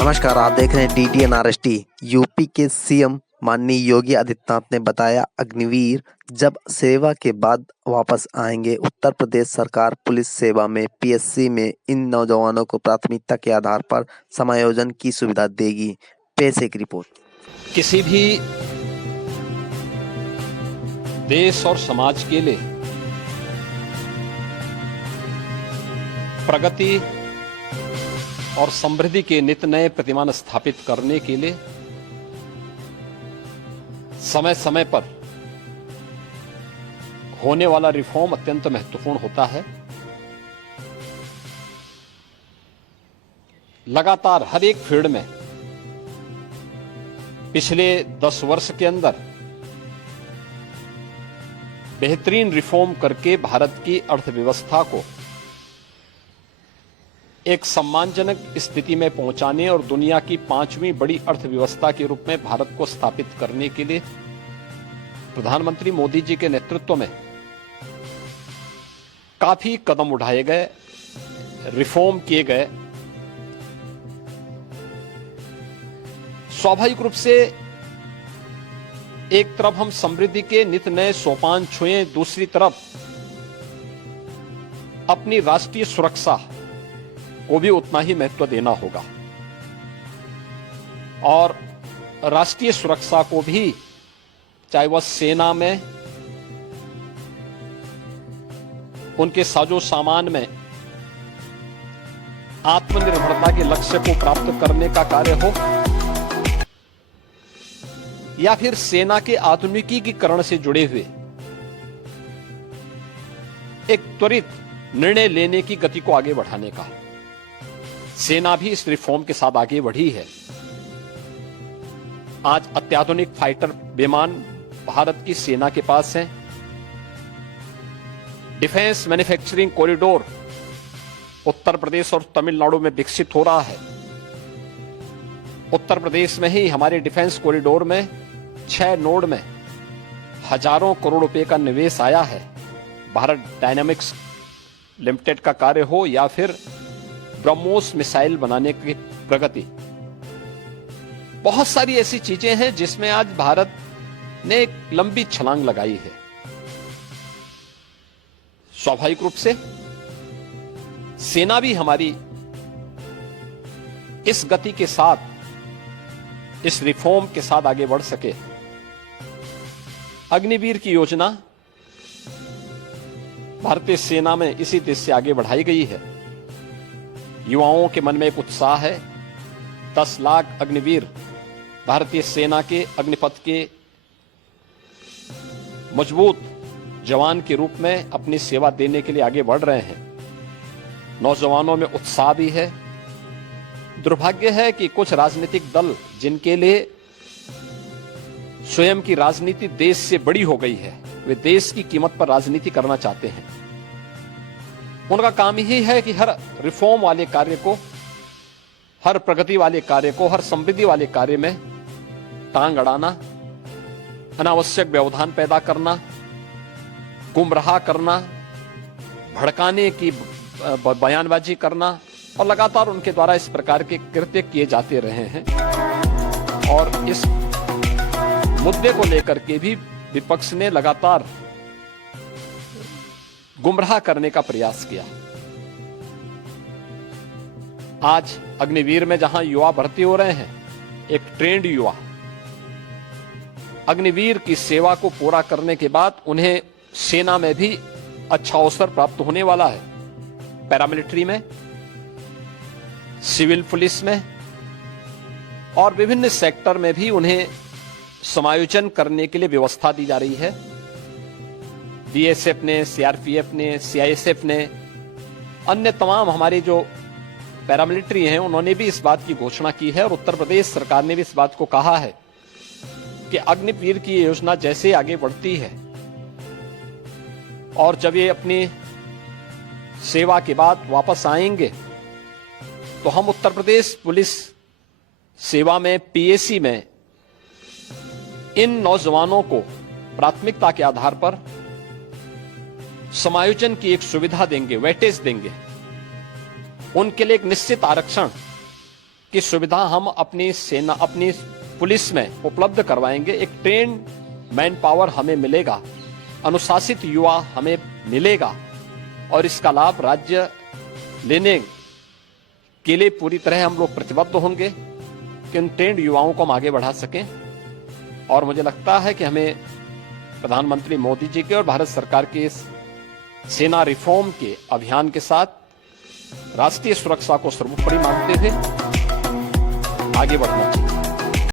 नमस्कार, आप देख रहे हैं DDNRST। यूपी के सीएम माननीय योगी आदित्यनाथ ने बताया, अग्निवीर जब सेवा के बाद वापस आएंगे। उत्तर प्रदेश सरकार पुलिस सेवा में पीएससी में इन नौजवानों को प्राथमिकता के आधार पर समायोजन की सुविधा देगी। पेश एक रिपोर्ट। किसी भी देश और समाज के लिए प्रगति और समृद्धि के नित नए प्रतिमान स्थापित करने के लिए समय समय पर होने वाला रिफॉर्म अत्यंत महत्वपूर्ण होता है। लगातार हर एक फील्ड में पिछले 10 वर्ष के अंदर बेहतरीन रिफॉर्म करके भारत की अर्थव्यवस्था को एक सम्मानजनक स्थिति में पहुंचाने और दुनिया की 5वीं बड़ी अर्थव्यवस्था के रूप में भारत को स्थापित करने के लिए प्रधानमंत्री मोदी जी के नेतृत्व में काफी कदम उठाए गए, रिफॉर्म किए गए। स्वाभाविक रूप से एक तरफ हम समृद्धि के नित नए सोपान छुए, दूसरी तरफ अपनी राष्ट्रीय सुरक्षा को भी उतना ही महत्व देना होगा और राष्ट्रीय सुरक्षा को भी, चाहे वह सेना में, उनके साजो सामान में आत्मनिर्भरता के लक्ष्य को प्राप्त करने का कार्य हो या फिर सेना के आधुनिकीकरण से जुड़े हुए एक त्वरित निर्णय लेने की गति को आगे बढ़ाने का। सेना भी इस रिफॉर्म के साथ आगे बढ़ी है। आज अत्याधुनिक फाइटर विमान भारत की सेना के पास हैं। Defence manufacturing corridor Uttar Pradesh और तमिलनाडु में विकसित हो रहा है। उत्तर प्रदेश में ही हमारे डिफेंस कॉरिडोर में 6 नोड में हजारों करोड़ रुपए का निवेश आया है। भारत डायनामिक्स लिमिटेड का कार्य हो या फिर ब्रह्मोस मिसाइल बनाने की प्रगति, बहुत सारी ऐसी चीजें हैं जिसमें आज भारत ने एक लंबी छलांग लगाई है। स्वाभाविक रूप से सेना भी हमारी इस गति के साथ, इस रिफॉर्म के साथ आगे बढ़ सके। अग्निवीर की योजना भारतीय सेना में इसी देश से आगे बढ़ाई गई है। युवाओं के मन में एक उत्साह है। 10 लाख अग्निवीर भारतीय सेना के अग्निपथ के मजबूत जवान के रूप में अपनी सेवा देने के लिए आगे बढ़ रहे हैं। नौजवानों में उत्साह भी है। दुर्भाग्य है कि कुछ राजनीतिक दल, जिनके लिए स्वयं की राजनीति देश से बड़ी हो गई है, वे देश की कीमत पर राजनीति करना चाहते हैं। उनका काम ही है कि हर रिफॉर्म वाले कार्य को, हर प्रगति वाले कार्य को, हर समृद्धि वाले कार्य में टांग अड़ाना, अनावश्यक व्यवधान पैदा करना, गुमराह करना, भड़काने की बयानबाजी करना, और लगातार उनके द्वारा इस प्रकार के कृत्य किए जाते रहे हैं। और इस मुद्दे को लेकर के भी विपक्ष ने लगातार गुमराह करने का प्रयास किया। आज अग्निवीर में जहां युवा भर्ती हो रहे हैं, एक ट्रेंड युवा अग्निवीर की सेवा को पूरा करने के बाद उन्हें सेना में भी अच्छा अवसर प्राप्त होने वाला है। पैरामिलिट्री में, सिविल पुलिस में और विभिन्न सेक्टर में भी उन्हें समायोजन करने के लिए व्यवस्था दी जा रही है। बीएसएफ ने, सीआरपीएफ ने, सीआईएसएफ ने, अन्य तमाम हमारे जो पैरामिलिट्री हैं, उन्होंने भी इस बात की घोषणा की है और उत्तर प्रदेश सरकार ने भी इस बात को कहा है कि अग्निवीर की योजना जैसे आगे बढ़ती है और जब ये अपनी सेवा के बाद वापस आएंगे तो हम उत्तर प्रदेश पुलिस सेवा में, पीएसी में इन नौजवानों को प्राथमिकता के आधार पर समायोजन की एक सुविधा देंगे, वेटेज देंगे। उनके लिए एक निश्चित आरक्षण की सुविधा हम अपनी सेना, अपनी पुलिस में उपलब्ध करवाएंगे। एक ट्रेन मैन पावर हमें मिलेगा, अनुशासित युवा हमें मिलेगा और इसका लाभ राज्य लेने के लिए पूरी तरह हम लोग प्रतिबद्ध होंगे कि उन ट्रेंड युवाओं को हम आगे बढ़ा सकें। और मुझे लगता है कि हमें प्रधानमंत्री मोदी जी के और भारत सरकार के इस सेना रिफॉर्म के अभियान के साथ राष्ट्रीय सुरक्षा को सर्वोपरि मानते हुए आगे बढ़ना चाहिए।